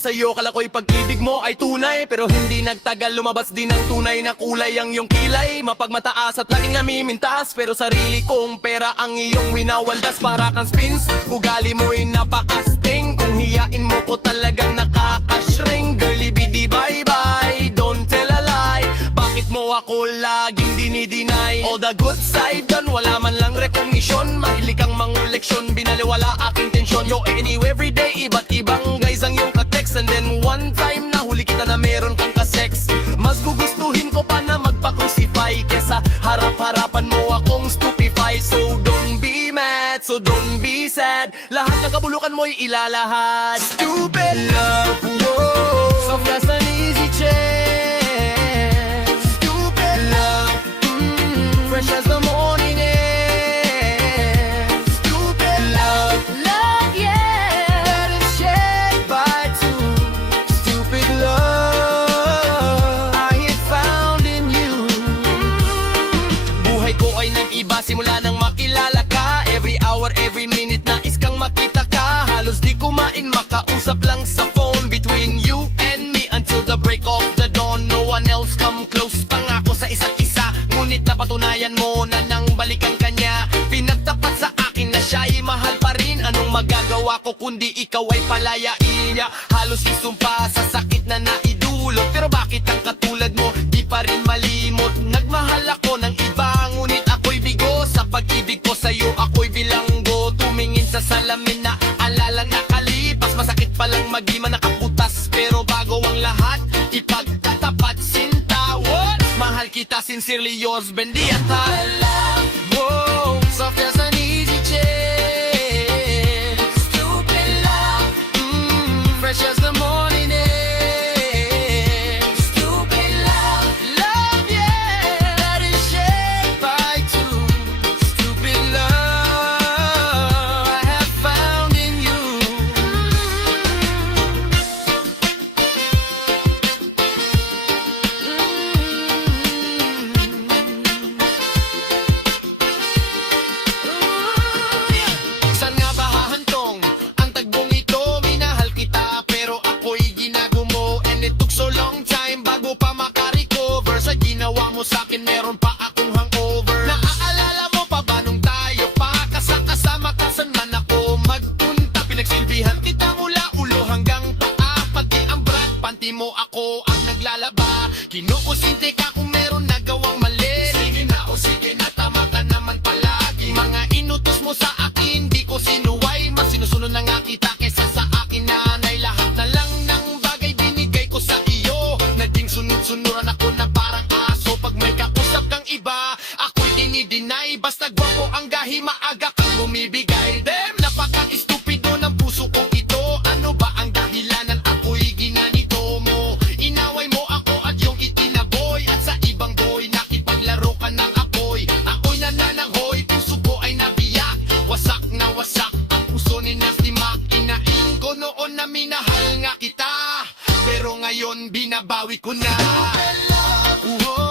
sa'yo, kala ko'y pag-ibig mo ay tunay, pero hindi nagtagal, lumabas din ang tunay na kulay. Ang iyong kilay, mapagmataas at laging namimintas, pero sarili kong pera ang iyong winawaldas. Para kang spins, ugali mo'y napakasting, kung hiyain mo ko talagang nakakashrink. Girlie bidi bye bye, don't tell a lie, bakit mo ako laging dinideny? All the good side done, wala man lang recognition, mahilig kang manguleksyon, binaliwala aking tensyon. Yo, anyway, everyday, iba't ibang guys ang iyong ka-text, and then one time nahuli kita na meron kang ka-sex. Mas gugustuhin ko pa na magpa-crucify kesa harap-harapan mo akong stupefy. So don't be mad, so don't be sad, lahat ng kabulukan mo'y ilalahad. Stupid love, whoa, soft as an easy chair. Stupid love, fresh as the morning air. Stupid love, love, yeah, that is shared by two. Stupid love, I had found in you. Buhay ko ay nag-iba simula nang makilala ka. Every hour, every minute nais kang makita ka. Halos di kumain, makausap lang sa phone. Between you and me until the break of the dawn. No one else come close, pangako sa isa't isa. Ngunit napatunayan mo na nang balikan kanya. Pinagtapat sa akin na siya'y mahal pa rin. Anong magagawa ko kundi ikaw ay palayain niya? Halos isumpa sa sakit na naidulot, pero bakit ang katulad mo di pa rin malimot? Nagmahal ako ng iba, ngunit ako'y bigo. Sa pag-ibig ko sa'yo ako'y bilanggo. Tumingin sa salamin na alalang nakalipas, masakit palang mag-ima nakaputas. Pero bago ang lahat, ipagtatapat sinta. What? Mahal kita, sincerely yours, Bendiata. Whoa, soft as an easy chair. Stupid love, fresh as the morning air. Stupid love, love, yeah, that is shared by two. Stupid love, I have found in you. Saan nga ba hahantong ang tagbong ito? Minahal kita pero ako'y ginagumo, and it took so long time bago pa makarecover. Sa ginawa mo sa'kin meron pa akong hangover. Naaalala mo pa ba nung tayo pa kasama ka? Saan man ako magpunta, pinagsilbihan kita mula ulo hanggang paa. Pati ang brat, panty mo ako ang naglalaba. Kinukusinte ka kung meron nagawang mali. Sige na o sige na, tama ka naman palagi. Mga inutos mo sa akin, di ko sinuway. Mas sinusunod na nga kita kesa sa akin nanay. Lahat na lang ng bagay binigay ko sa iyo. Naging sunod-sunuran ako na parang aso. Pag may kausap kang iba, ako'y dinideny. Basta gwapo ang gahi, maaga kang bumibigay. Damn, napaka-estupido ng puso kong ito. Ano ba ang dahilanan ako'y ginanito mo? Inaway mo ako at yung itinaboy, at sa ibang boy nakipaglaro ka ng apoy. Ako'y nanananghoy, puso ko ay nabiyak. Wasak na wasak ang puso ni Nasty Mac. Inaing ko noon na minahal nga kita, pero ngayon binabawi ko na. Whoa.